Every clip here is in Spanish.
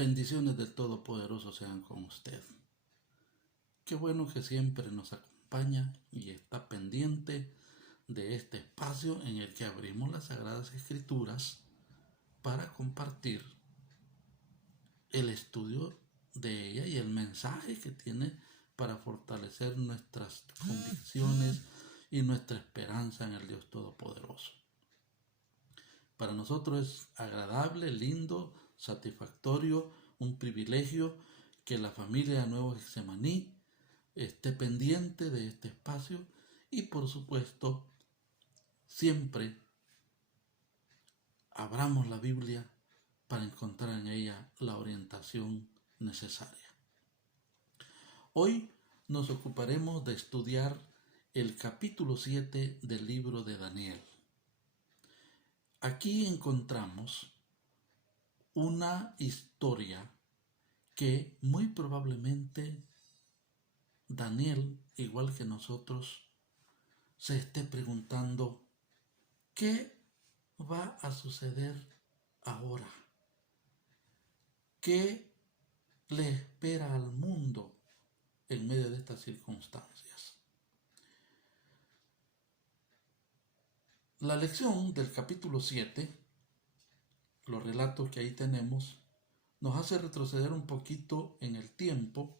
Bendiciones del Todopoderoso sean con usted. Qué bueno que siempre nos acompaña y está pendiente de este espacio en el que abrimos las Sagradas Escrituras para compartir el estudio de ella y el mensaje que tiene para fortalecer nuestras convicciones y nuestra esperanza en el Dios Todopoderoso. Para nosotros es agradable, lindo, satisfactorio, un privilegio que la familia de Nuevo Getsemaní esté pendiente de este espacio y por supuesto siempre abramos la Biblia para encontrar en ella la orientación necesaria. Hoy nos ocuparemos de estudiar el capítulo 7 del libro de Daniel. Aquí encontramos una historia que muy probablemente Daniel, igual que nosotros, se esté preguntando ¿qué va a suceder ahora? ¿Qué le espera al mundo en medio de estas circunstancias? La lección del capítulo 7, los relatos que ahí tenemos, nos hace retroceder un poquito en el tiempo,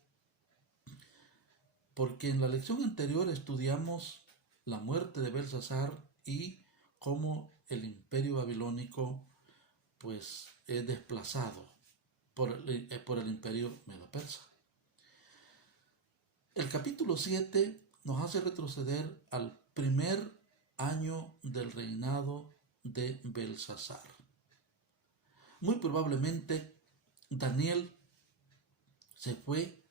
porque en la lección anterior estudiamos la muerte de Belsasar y cómo el imperio babilónico pues es desplazado por el imperio medo-persa. El capítulo 7 nos hace retroceder al primer año del reinado de Belsasar. Muy probablemente Daniel se fue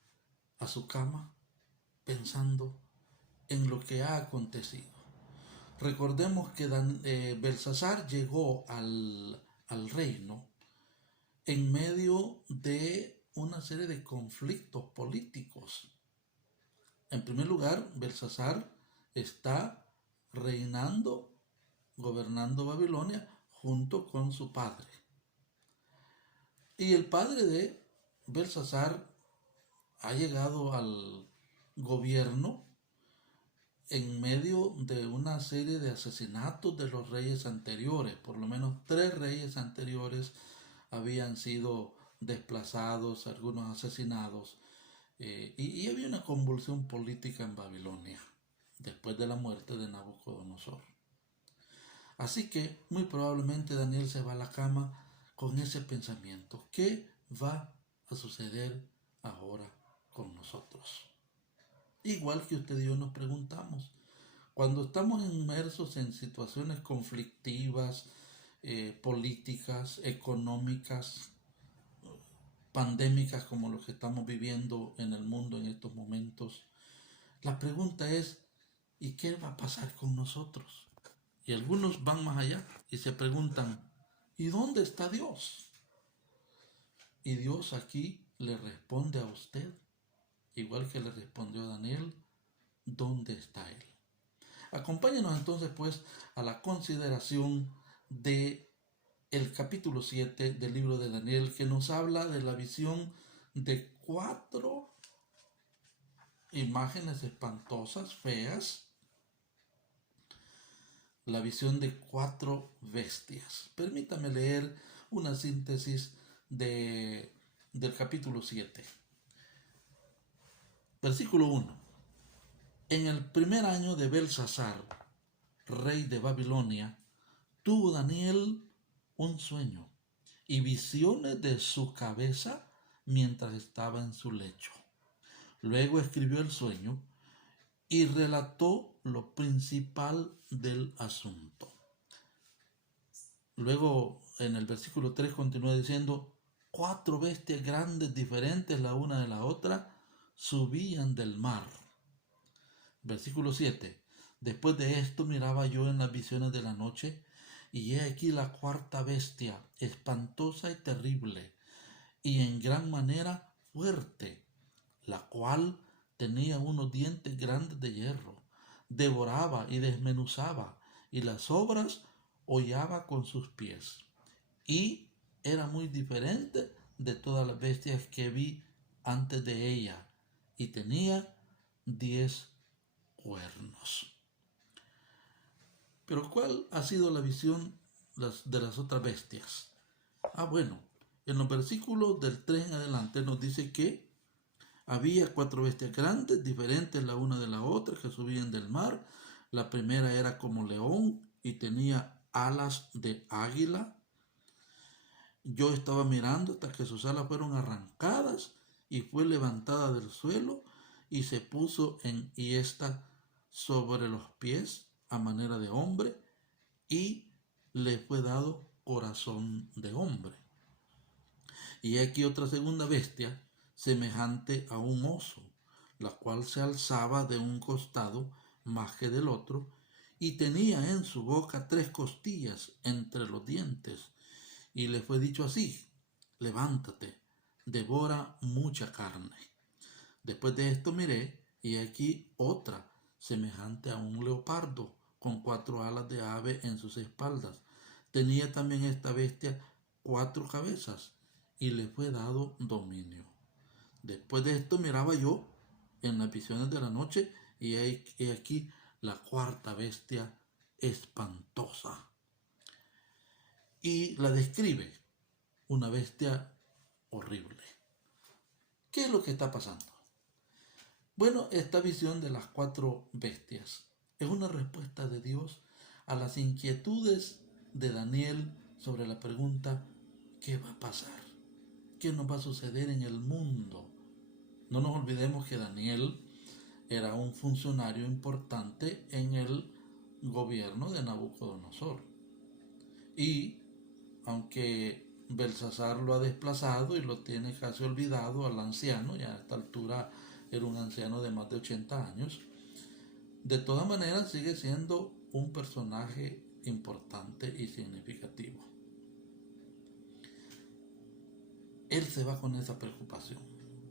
a su cama pensando en lo que ha acontecido. Recordemos que Belsasar llegó al reino en medio de una serie de conflictos políticos. En primer lugar, Belsasar está reinando, gobernando Babilonia junto con su padre. Y el padre de Belsasar ha llegado al gobierno en medio de una serie de asesinatos de los reyes anteriores. Por lo menos 3 reyes anteriores habían sido desplazados, algunos asesinados, y había una convulsión política en Babilonia después de la muerte de Nabucodonosor. Así que muy probablemente Daniel se va a la cama con ese pensamiento. ¿Qué va a suceder ahora con nosotros? Igual que usted y yo nos preguntamos, cuando estamos inmersos en situaciones conflictivas, políticas, económicas, pandémicas como lo que estamos viviendo en el mundo en estos momentos, la pregunta es, ¿y qué va a pasar con nosotros? Y algunos van más allá y se preguntan, ¿y dónde está Dios? Y Dios aquí le responde a usted, igual que le respondió a Daniel, ¿dónde está Él? Acompáñenos entonces pues a la consideración de el capítulo 7 del libro de Daniel, que nos habla de la visión de 4 imágenes espantosas, feas, la visión de 4 bestias. Permítame leer una síntesis del capítulo 7. Versículo 1. En el primer año de Belsasar, rey de Babilonia, tuvo Daniel un sueño y visiones de su cabeza mientras estaba en su lecho. Luego escribió el sueño y relató lo principal del asunto. Luego en el versículo 3 continúa diciendo, 4 bestias grandes diferentes la una de la otra subían del mar. Versículo 7. Después de esto miraba yo en las visiones de la noche, y he aquí la 4ª bestia, espantosa y terrible, y en gran manera fuerte, la cual tenía unos dientes grandes de hierro, devoraba y desmenuzaba, y las obras hollaba con sus pies, y era muy diferente de todas las bestias que vi antes de ella, y tenía 10 cuernos. Pero ¿cuál ha sido la visión de las otras bestias? Bueno, en los versículos del 3 en adelante nos dice que había 4 bestias grandes, diferentes la una de la otra, que subían del mar. La primera era como león y tenía alas de águila. Yo estaba mirando hasta que sus alas fueron arrancadas y fue levantada del suelo y se puso en hiesta sobre los pies a manera de hombre, y le fue dado corazón de hombre. Y aquí otra segunda bestia, semejante a un oso, la cual se alzaba de un costado más que del otro, y tenía en su boca 3 costillas entre los dientes, y le fue dicho así: levántate, devora mucha carne. Después de esto miré, y aquí otra, semejante a un leopardo, con 4 alas de ave en sus espaldas. Tenía también esta bestia 4 cabezas, y le fue dado dominio. Después de esto miraba yo en las visiones de la noche, y he aquí la 4ª bestia espantosa. Y la describe una bestia horrible. ¿Qué es lo que está pasando? Bueno, esta visión de las 4 bestias es una respuesta de Dios a las inquietudes de Daniel sobre la pregunta: ¿qué va a pasar? ¿Qué nos va a suceder en el mundo? No nos olvidemos que Daniel era un funcionario importante en el gobierno de Nabucodonosor. Y aunque Belsasar lo ha desplazado y lo tiene casi olvidado al anciano, ya a esta altura era un anciano de más de 80 años, de todas maneras sigue siendo un personaje importante y significativo. Él se va con esa preocupación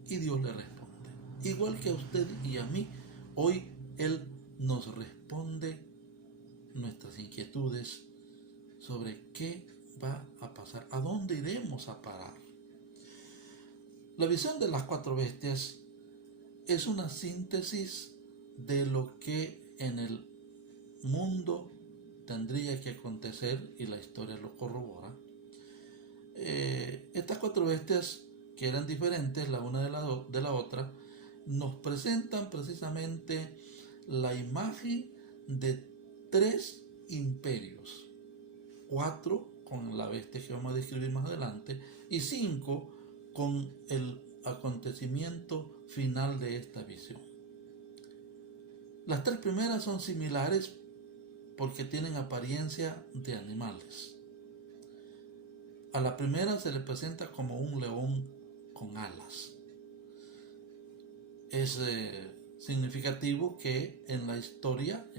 y Dios le responde. Igual que a usted y a mí, hoy Él nos responde nuestras inquietudes sobre qué va a pasar, a dónde iremos a parar. La visión de las 4 bestias es una síntesis de lo que en el mundo tendría que acontecer, y la historia lo corrobora. Estas 4 bestias, que eran diferentes la una de la otra, nos presentan precisamente la imagen de 3 imperios: 4 con la bestia que vamos a describir más adelante, y 5 con el acontecimiento final de esta visión. Las 3 primeras son similares porque tienen apariencia de animales. A la primera se le presenta como un león con alas. Es significativo que en la historia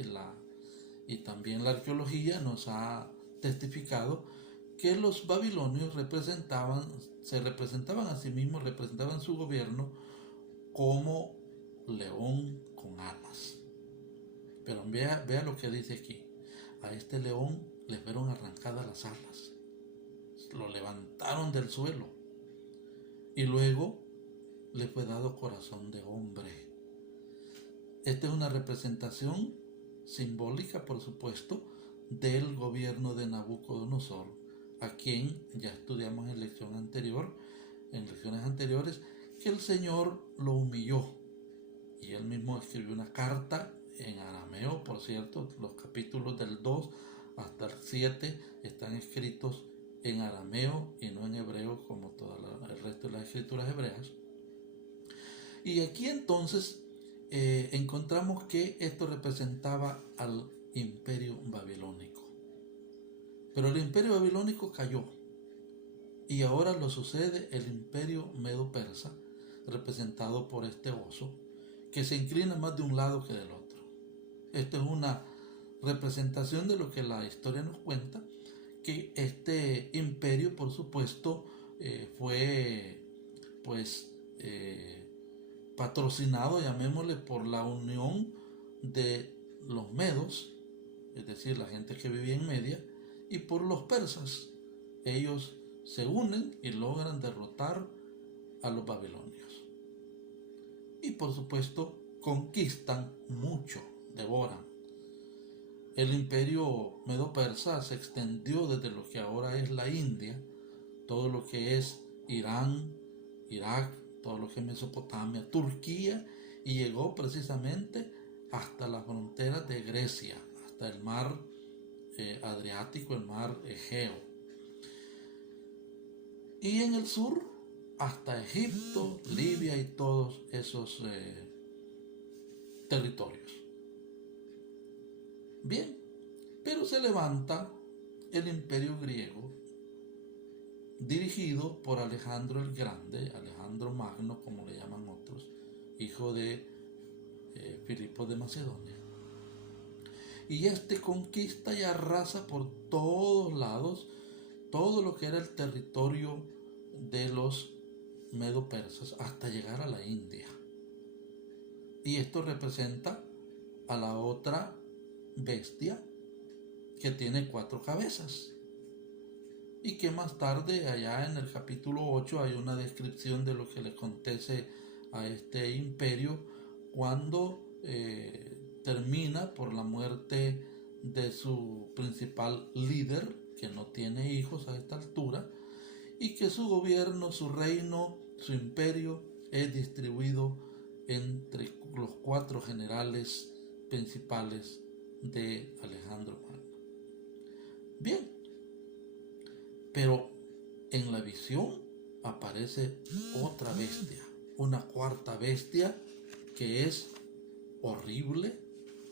y también la arqueología nos ha testificado que los babilonios se representaban a sí mismos, representaban su gobierno como león con alas. Pero vea lo que dice aquí: a este león le fueron arrancadas las alas, lo levantaron del suelo, y luego le fue dado corazón de hombre. Esta es una representación simbólica, por supuesto, del gobierno de Nabucodonosor, a quien ya estudiamos en lecciones anteriores, que el Señor lo humilló, y él mismo escribió una carta en arameo. Por cierto, los capítulos del 2 hasta el 7 están escritos en arameo y no en hebreo como todo el resto de las escrituras hebreas. Y aquí entonces encontramos que esto representaba al imperio babilónico. Pero el imperio babilónico cayó, y ahora lo sucede el imperio medo-persa, representado por este oso, que se inclina más de un lado que del otro. Esto es una representación de lo que la historia nos cuenta, que este imperio, por supuesto, fue patrocinado, llamémosle, por la unión de los medos, es decir, la gente que vivía en Media, y por los persas. Ellos se unen y logran derrotar a los babilonios. Y por supuesto conquistan mucho, devoran. El imperio medo-persa se extendió desde lo que ahora es la India, todo lo que es Irán, Irak, todo lo que es Mesopotamia, Turquía, y llegó precisamente hasta las fronteras de Grecia, hasta el mar Adriático, el mar Egeo. Y en el sur hasta Egipto, Libia y todos esos territorios. Bien, pero se levanta el imperio griego dirigido por Alejandro el Grande, Alejandro Magno como le llaman otros, hijo de Filipo de Macedonia. Y este conquista y arrasa por todos lados todo lo que era el territorio de los medo-persas hasta llegar a la India. Y esto representa a la otra bestia que tiene 4 cabezas. Y que más tarde, allá en el capítulo 8, hay una descripción de lo que le acontece a este imperio cuando termina por la muerte de su principal líder, que no tiene hijos a esta altura, y que su gobierno, su reino, su imperio es distribuido entre los 4 generales principales de Alejandro Magno. Bien, pero en la visión aparece otra bestia, una cuarta bestia que es horrible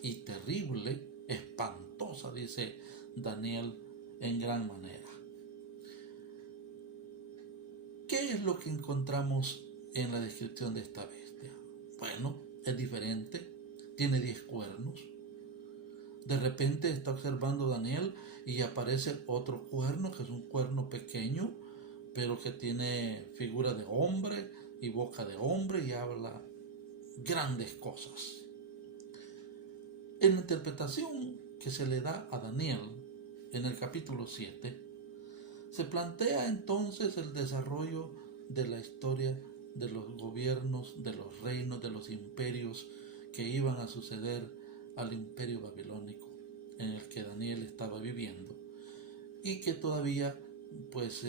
y terrible, espantosa, dice Daniel en gran manera. ¿Qué es lo que encontramos en la descripción de esta bestia? Bueno, es diferente, tiene 10 cuernos. De repente está observando Daniel y aparece otro cuerno, que es un cuerno pequeño, pero que tiene figura de hombre y boca de hombre y habla grandes cosas. En la interpretación que se le da a Daniel en el capítulo 7, se plantea entonces el desarrollo de la historia de los gobiernos, de los reinos, de los imperios que iban a suceder al imperio babilónico en el que Daniel estaba viviendo y que todavía pues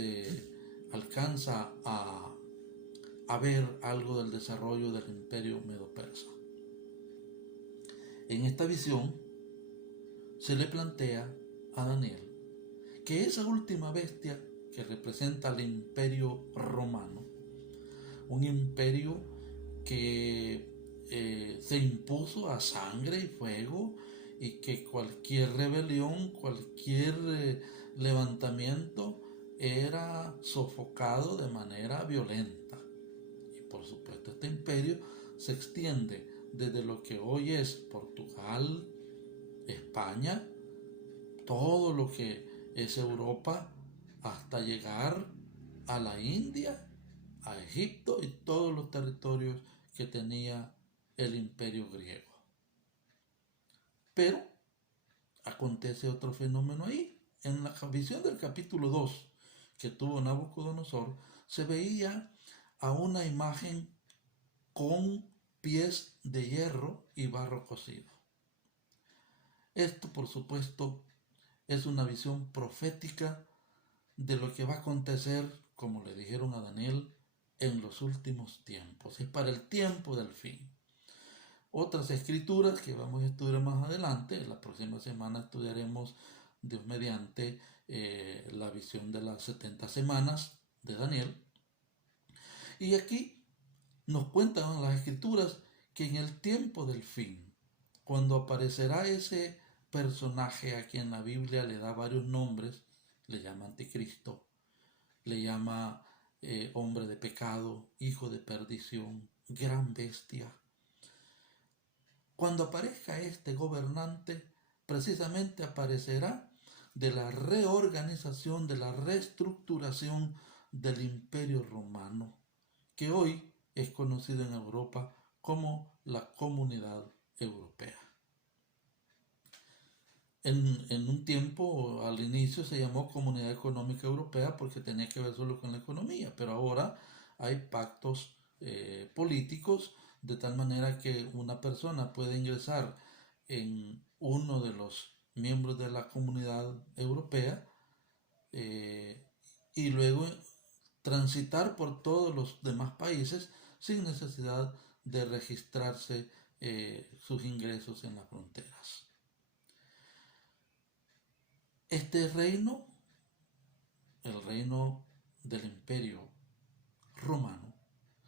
alcanza a ver algo del desarrollo del imperio medo-persa. En esta visión se le plantea a Daniel que esa última bestia que representa al imperio romano, un imperio que se impuso a sangre y fuego y que cualquier rebelión, cualquier levantamiento era sofocado de manera violenta. Y por supuesto este imperio se extiende desde lo que hoy es Portugal, España, todo lo que es Europa, hasta llegar a la India, a Egipto y todos los territorios que tenía el imperio griego. Pero acontece otro fenómeno ahí. En la visión del capítulo 2 que tuvo Nabucodonosor, se veía a una imagen con pies de hierro y barro cocido. Esto, por supuesto, es una visión profética de lo que va a acontecer, como le dijeron a Daniel, en los últimos tiempos. Es para el tiempo del fin. Otras escrituras que vamos a estudiar más adelante, la próxima semana estudiaremos, Dios mediante, la visión de las 70 semanas de Daniel. Y aquí nos cuentan las escrituras que en el tiempo del fin, cuando aparecerá ese personaje a quien la Biblia le da varios nombres, le llama anticristo, le llama hombre de pecado, hijo de perdición, gran bestia. Cuando aparezca este gobernante, precisamente aparecerá de la reorganización, de la reestructuración del imperio romano, que hoy es conocido en Europa como la Comunidad Europea. En un tiempo, al inicio, se llamó Comunidad Económica Europea porque tenía que ver solo con la economía, pero ahora hay pactos políticos de tal manera que una persona puede ingresar en uno de los miembros de la Comunidad Europea eh, y luego transitar por todos los demás países sin necesidad de registrarse sus ingresos en las fronteras. Este reino, el reino del Imperio Romano,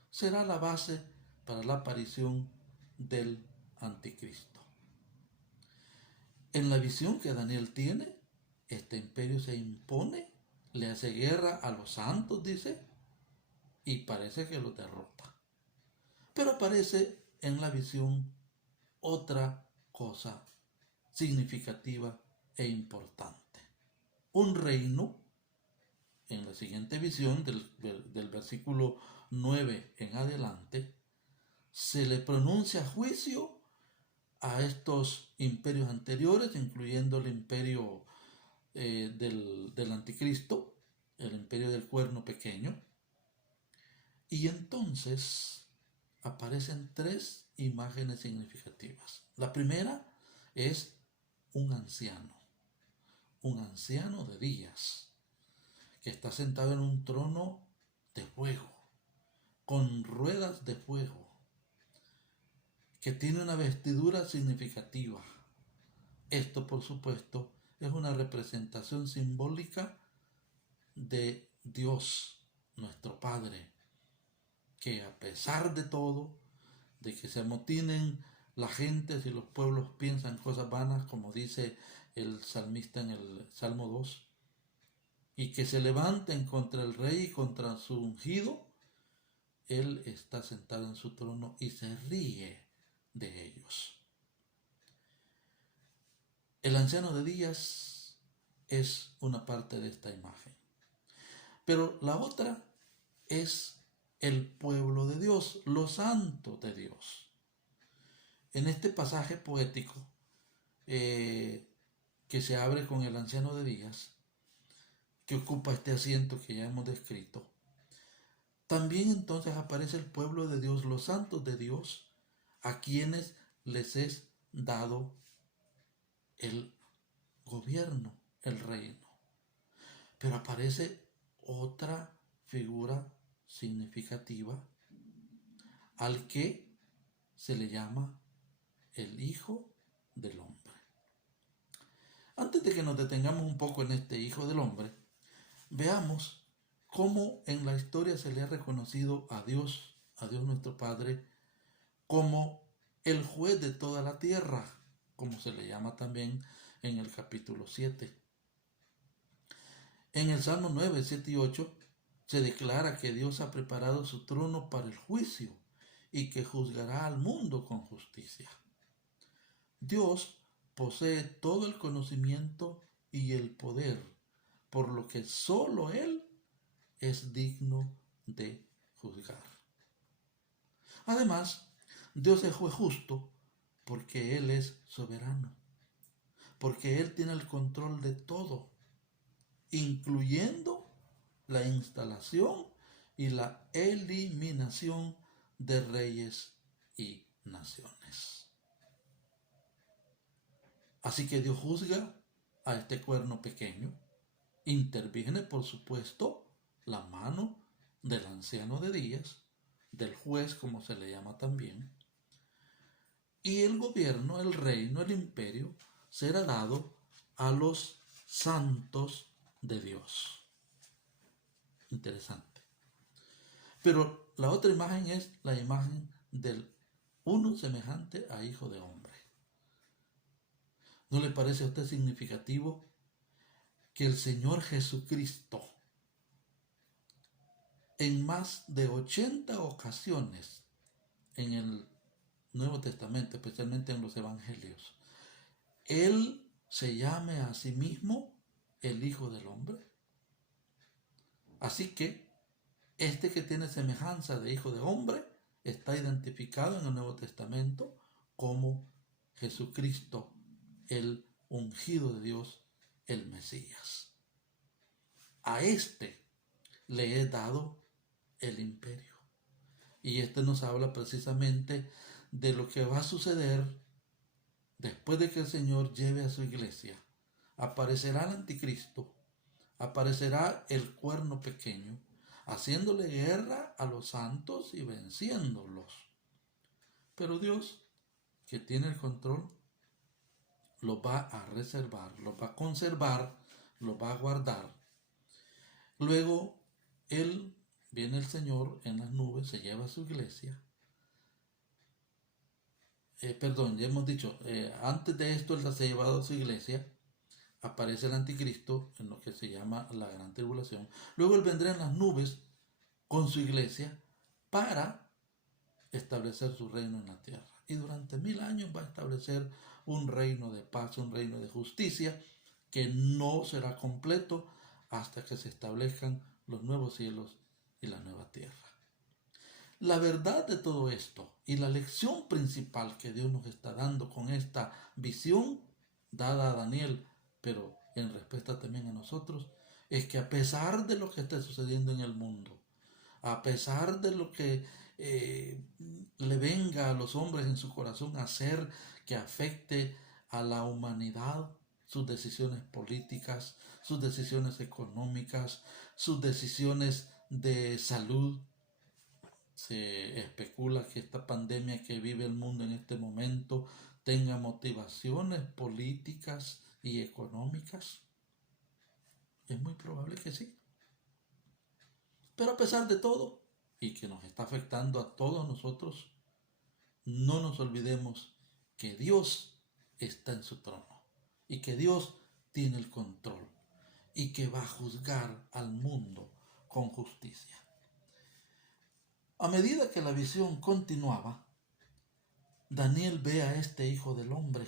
será la base para la aparición del Anticristo. En la visión que Daniel tiene, este imperio se impone, le hace guerra a los santos, dice, y parece que los derrota. Pero aparece en la visión otra cosa significativa e importante. Un reino, en la siguiente visión del versículo 9 en adelante, se le pronuncia juicio a estos imperios anteriores, incluyendo el imperio del Anticristo, el imperio del cuerno pequeño. Y entonces aparecen tres imágenes significativas. La primera es un anciano de días, que está sentado en un trono de fuego, con ruedas de fuego, que tiene una vestidura significativa. Esto, por supuesto, es una representación simbólica de Dios, nuestro Padre, que a pesar de todo, de que se amotinen las gentes y los pueblos piensan cosas vanas, como dice el salmista en el Salmo 2, y que se levanten contra el rey y contra su ungido, Él está sentado en su trono y se ríe de ellos. El anciano de días es una parte de esta imagen. Pero la otra es el pueblo de Dios, los santos de Dios. En este pasaje poético que se abre con el anciano de días, que ocupa este asiento que ya hemos descrito, también entonces aparece el pueblo de Dios, los santos de Dios, a quienes les es dado el gobierno, el reino. Pero aparece otra figura significativa al que se le llama el Hijo del Hombre. Antes de que nos detengamos un poco en este Hijo del Hombre, veamos cómo en la historia se le ha reconocido a Dios nuestro Padre, como el juez de toda la tierra, como se le llama también en el capítulo 7. En el Salmo 9, 7 y 8 se declara que Dios ha preparado su trono para el juicio y que juzgará al mundo con justicia. Dios posee todo el conocimiento y el poder, por lo que solo Él es digno de juzgar. Además, Dios es juez justo porque Él es soberano, porque Él tiene el control de todo, incluyendo la instalación y la eliminación de reyes y naciones. Así que Dios juzga a este cuerno pequeño. Interviene, por supuesto, la mano del anciano de días, del juez, como se le llama también, y el gobierno, el reino, el imperio, será dado a los santos de Dios. Interesante. Pero la otra imagen es la imagen del uno semejante a hijo de hombre. ¿No le parece a usted significativo que el Señor Jesucristo en más de 80 ocasiones en el Nuevo Testamento, especialmente en los Evangelios, Él se llame a sí mismo el Hijo del Hombre? Así que este que tiene semejanza de Hijo de Hombre está identificado en el Nuevo Testamento como Jesucristo, el ungido de Dios, el Mesías. A este le he dado el imperio. Y este nos habla precisamente de lo que va a suceder después de que el Señor lleve a su iglesia. Aparecerá el anticristo, aparecerá el cuerno pequeño, haciéndole guerra a los santos y venciéndolos. Pero Dios, que tiene el control, los va a reservar, los va a conservar, los va a guardar. Luego, viene el Señor en las nubes, se lleva a su iglesia. Ya hemos dicho, antes de esto Él se ha llevado a su iglesia. Aparece el anticristo en lo que se llama la gran tribulación. Luego Él vendrá en las nubes con su iglesia para establecer su reino en la tierra. Y durante 1000 años va a establecer un reino de paz, un reino de justicia, que no será completo hasta que se establezcan los nuevos cielos y la nueva tierra. La verdad de todo esto y la lección principal que Dios nos está dando con esta visión dada a Daniel, pero en respuesta también a nosotros, es que a pesar de lo que está sucediendo en el mundo, a pesar de lo que le venga a los hombres en su corazón a hacer que afecte a la humanidad, sus decisiones políticas, sus decisiones económicas, sus decisiones de salud. Se especula que esta pandemia que vive el mundo en este momento tenga motivaciones políticas y económicas. Es muy probable que sí. Pero a pesar de todo, y que nos está afectando a todos nosotros, no nos olvidemos que Dios está en su trono y que Dios tiene el control y que va a juzgar al mundo con justicia. A medida que la visión continuaba, Daniel ve a este Hijo del Hombre,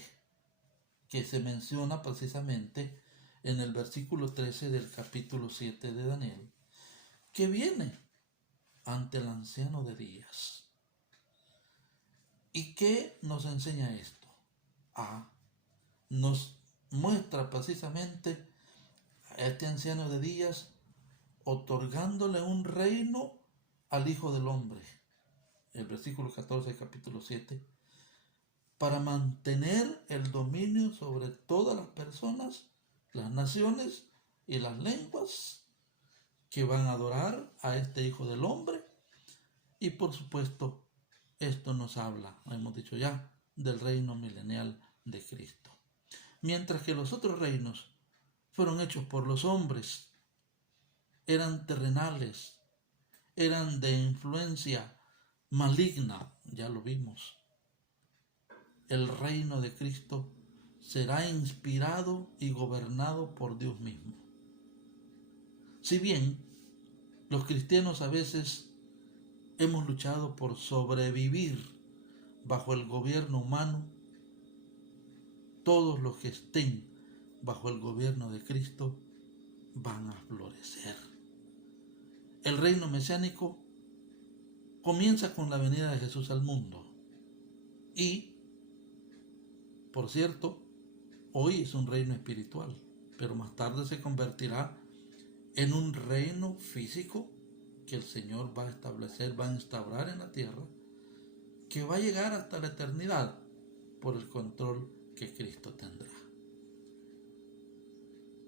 que se menciona precisamente en el versículo 13 del capítulo 7 de Daniel, que viene ante el anciano de días. ¿Y qué nos enseña esto? Nos muestra precisamente a este anciano de días otorgándole un reino al Hijo del Hombre, el versículo 14 del capítulo 7, para mantener el dominio sobre todas las personas, las naciones y las lenguas que van a adorar a este Hijo del Hombre. Y por supuesto, esto nos habla, hemos dicho ya, del reino milenial de Cristo. Mientras que los otros reinos fueron hechos por los hombres, eran terrenales, eran de influencia maligna, ya lo vimos. El reino de Cristo será inspirado y gobernado por Dios mismo. Si bien los cristianos a veces hemos luchado por sobrevivir bajo el gobierno humano, todos los que estén bajo el gobierno de Cristo van a florecer. El reino mesiánico comienza con la venida de Jesús al mundo y, por cierto, hoy es un reino espiritual, pero más tarde se convertirá en un reino físico que el Señor va a establecer, va a instaurar en la tierra, que va a llegar hasta la eternidad por el control que Cristo tendrá.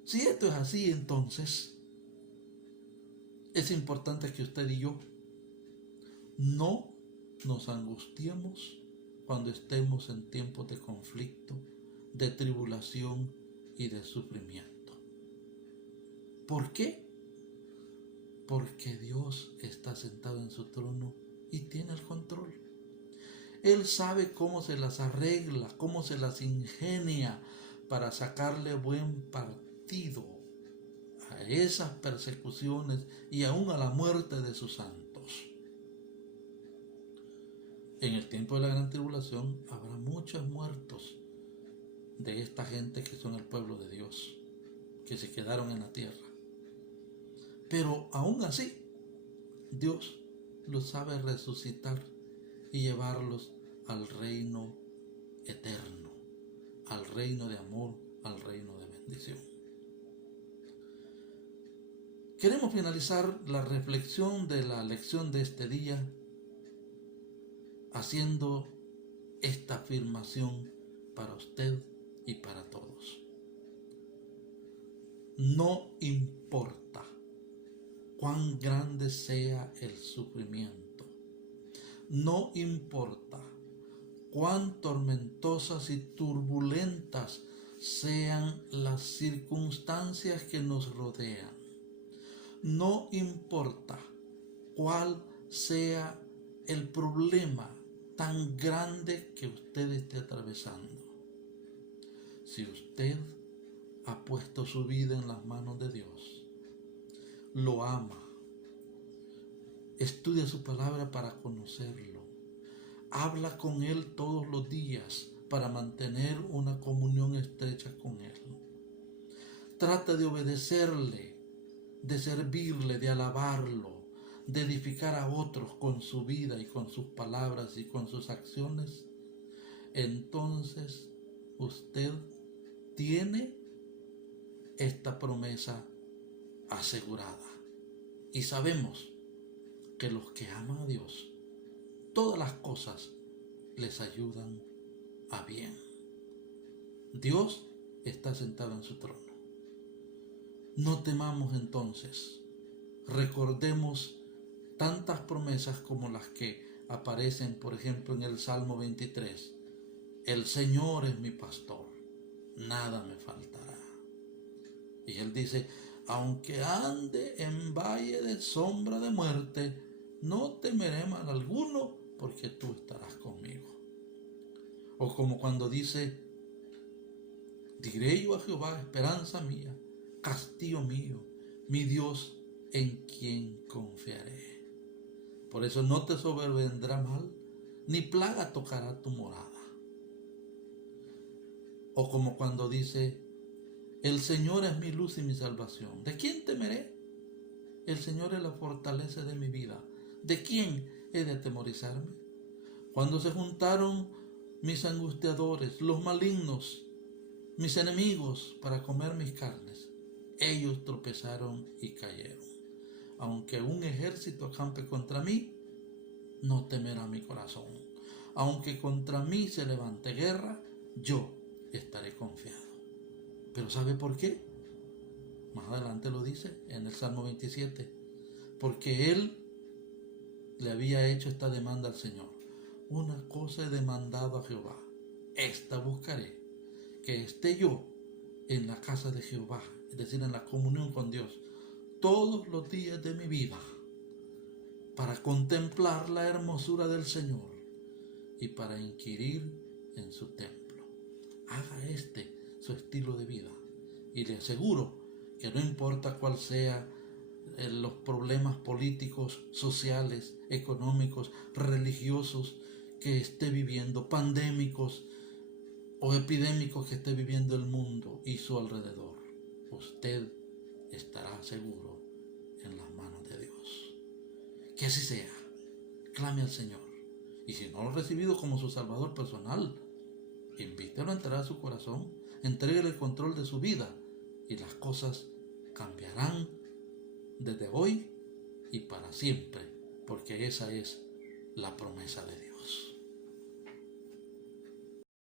Si esto es así, entonces es importante que usted y yo no nos angustiemos cuando estemos en tiempos de conflicto, de tribulación y de sufrimiento. ¿Por qué? Porque Dios está sentado en su trono y tiene el control. Él sabe cómo se las arregla, cómo se las ingenia para sacarle buen partido a esas persecuciones y aún a la muerte de sus santos. En el tiempo de la gran tribulación habrá muchos muertos de esta gente que son el pueblo de Dios, que se quedaron en la tierra. Pero aún así, Dios los sabe resucitar y llevarlos al reino eterno, al reino de amor, al reino de bendición. Queremos finalizar la reflexión de la lección de este día haciendo esta afirmación para usted y para todos. No importa cuán grande sea el sufrimiento, no importa cuán tormentosas y turbulentas sean las circunstancias que nos rodean, no importa cuál sea el problema tan grande que usted esté atravesando. Si usted ha puesto su vida en las manos de Dios, lo ama, estudia su palabra para conocerlo, habla con Él todos los días para mantener una comunión estrecha con Él. Trata de obedecerle, de servirle, de alabarlo, de edificar a otros con su vida y con sus palabras y con sus acciones. Entonces usted tiene esta promesa asegurada. Y sabemos que los que aman a Dios, todas las cosas les ayudan a bien. Dios está sentado en su trono. No temamos entonces. Recordemos tantas promesas como las que aparecen, por ejemplo, en el Salmo 23. El Señor es mi pastor, nada me faltará. Y Él dice, aunque ande en valle de sombra de muerte, no temeré mal alguno, porque tú estarás conmigo. O como cuando dice, diré yo a Jehová, esperanza mía, castillo mío, mi Dios en quien confiaré. Por eso no te sobrevendrá mal, ni plaga tocará tu morada. O como cuando dice, el Señor es mi luz y mi salvación. ¿De quién temeré? El Señor es la fortaleza de mi vida. ¿De quién he de atemorizarme? Cuando se juntaron mis angustiadores, los malignos, mis enemigos para comer mis carnes, ellos tropezaron y cayeron. Aunque un ejército acampe contra mí, no temerá mi corazón. Aunque contra mí se levante guerra, yo estaré confiado. ¿Pero sabe por qué? Más adelante lo dice en el Salmo 27. Porque él le había hecho esta demanda al Señor. Una cosa he demandado a Jehová, esta buscaré, que esté yo en la casa de Jehová, es decir, en la comunión con Dios, todos los días de mi vida, para contemplar la hermosura del Señor y para inquirir en su templo. Haga su estilo de vida y le aseguro que no importa cuál sea los problemas políticos, sociales, económicos, religiosos que esté viviendo, pandémicos o epidémicos que esté viviendo el mundo y su alrededor, usted estará seguro en las manos de Dios. Que así sea. Clame al Señor. Y si no lo ha recibido como su Salvador personal, invítelo a entrar a su corazón, entréguele el control de su vida y las cosas cambiarán desde hoy y para siempre, porque esa es la promesa de Dios.